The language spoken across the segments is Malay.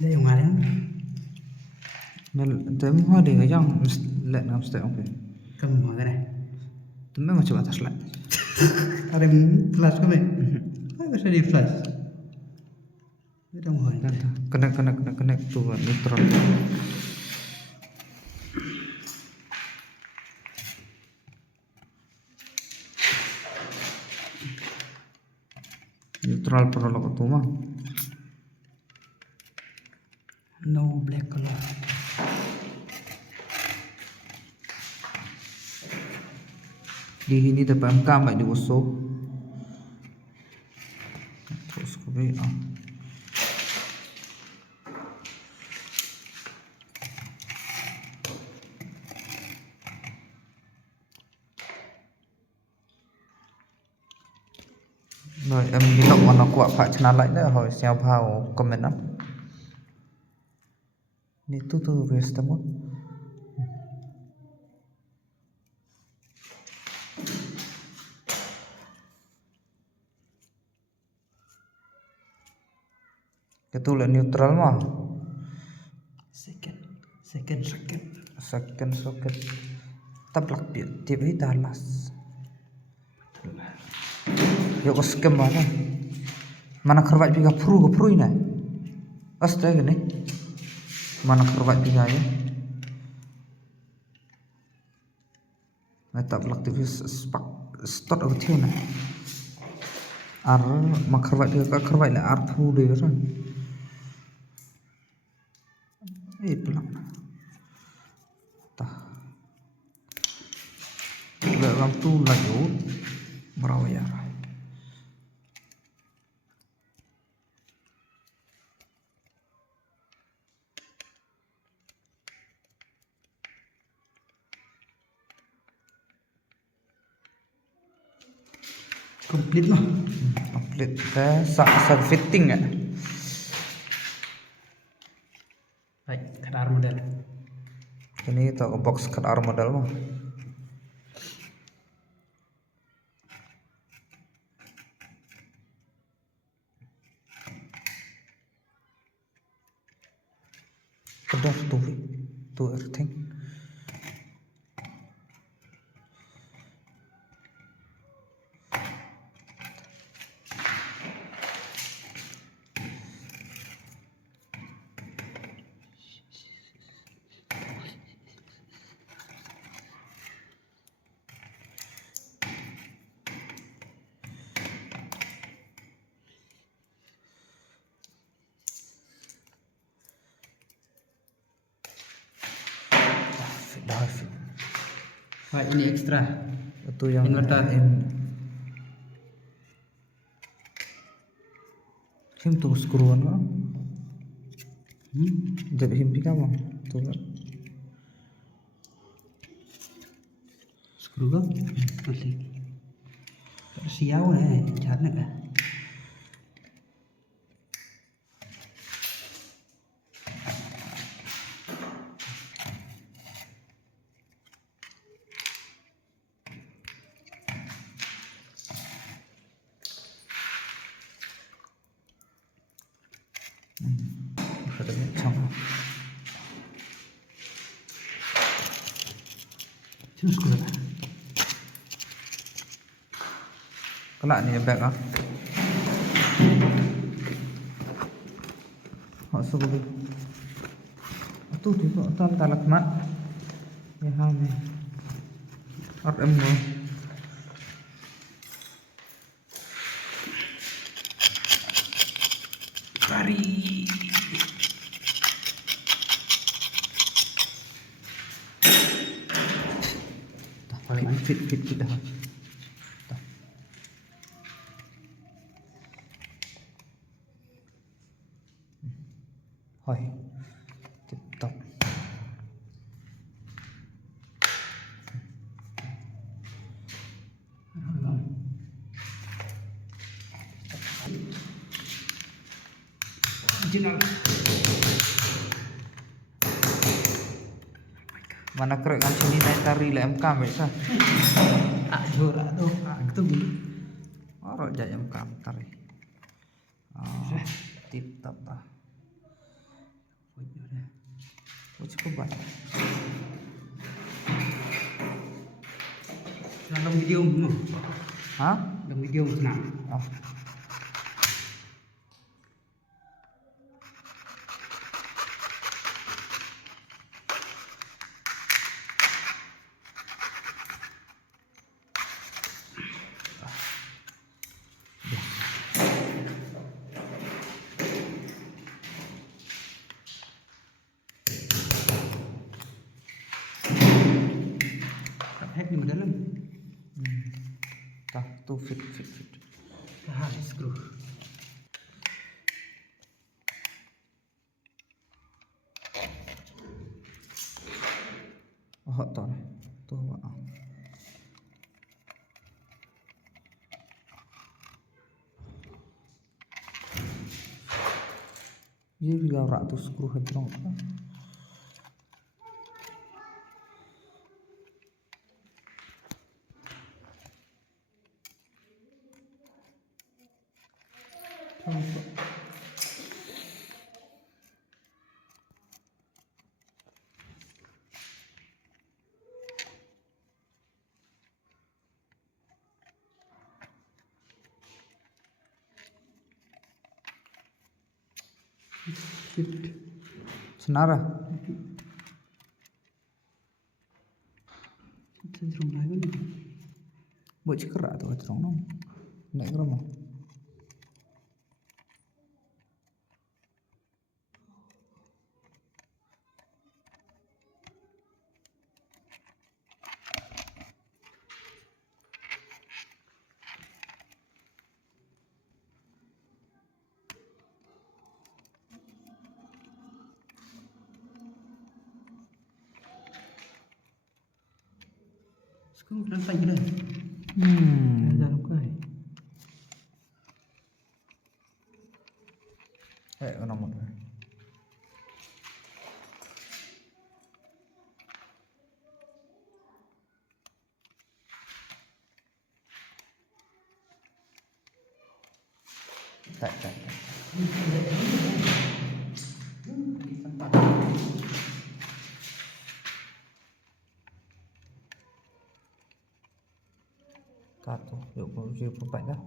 Đây là ngoài đấy nên tới hoa để cái dòng lệ làm sẽ ok cầm ngoài cái này tôi mới mà coba tes lại ada yang flash kan nggak bisa di flash itu mau kena tuh neutral neutral perlu tuh mah no black color di sini dapat MK mbak di usuh terus ke BA rồi em đi lọc mà nó quạ phải chân lại nữa hỏi xem vào comment lắm itu tuh biasa teman itu là neutral mah second socket tablak tiếp với Dallas yuk skem mana kerbat piga pru ini astaga nih mana kerbat piga ya tablak tiếp spak start ở thế này ar mà kerbat piga kerbat là ar pru đấy rồi pelang tah dalam tu lanjut merawat complete mah complete kita saat fitting ya baik kadar model ini tak box kadar model mah kedar tuh everything Wah, ini ekstra itu yang inverter him tuh skruan kan jadi him pika mah tuh kan skru kan masih siau nih caranya kan Sini skru kan kena nih back ah họ số cái tu thì họ toàn ta lật mắt nghe ham này ớt em rồi kari paling fit dah hỏi tiếp tục mana kerek kan sini naik tari lah MK biasa aduh itu Rồi dạy em cảm tari. Tip tap ta. Cukup banyak. Dalam video mu. Hah? Dalam video mu senang. Oh. Head di dalam. Tah, tu fit. Screw. Oh, tu. Tu awak. Ye juga rak tu skru hadrong. Shift. Senara. Cenderung lain. Buat cekerak tu hadrong no. Naik kerana. Screw lantai je lah. Dalam kai. Nomor. Tak. Satu, yuk 24 dah.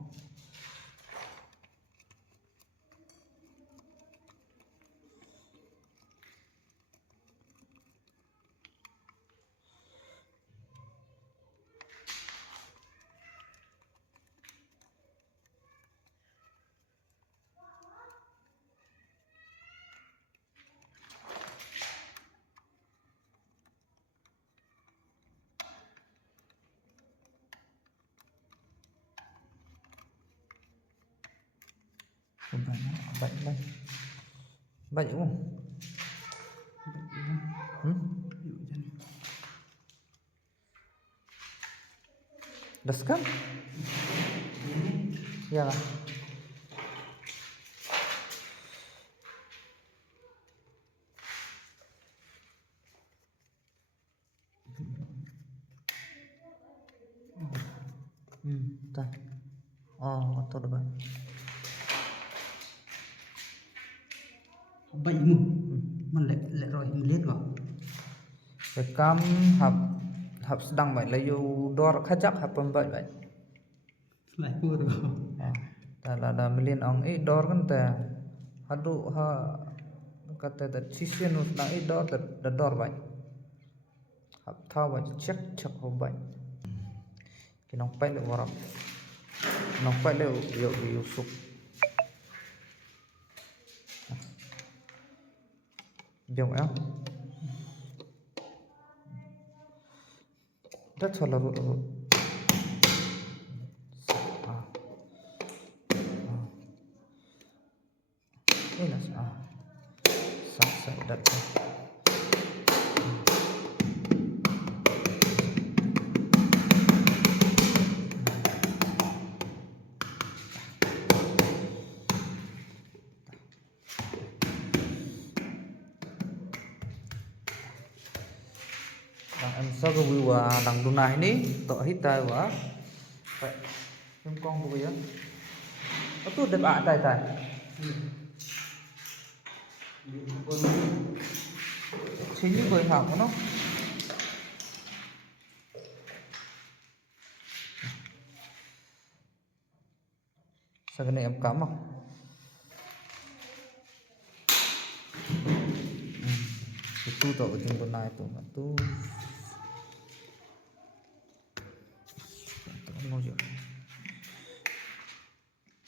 Baik lah. Baik oh. Dah kan? Iyalah. Dah. Oh, tu dah. Baik mu. Man let roh England kau. Rekam hab sedang baik layu dor khajak hab pembat baik. Selai pur kau. Dah million ong dor kan ta. Hadu ha kata da sisian na dor da dor baik. Hab thau baik check ho baik. Kinong pai le warap. Nong pai le Yusuf. Jom ya. Dah salah ru. Ini lah. Sah dah. Dang em sa ga wiwa dang dunah ini tok hitai wa. Em con của vậy tu đẹp ạ tài tài chính như người học của nó sao cái này em cắm không tu tổ trên con này tu mà tu ngồi chưa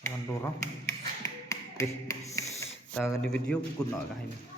con đồ đó đi ta đi video cũng nói cái này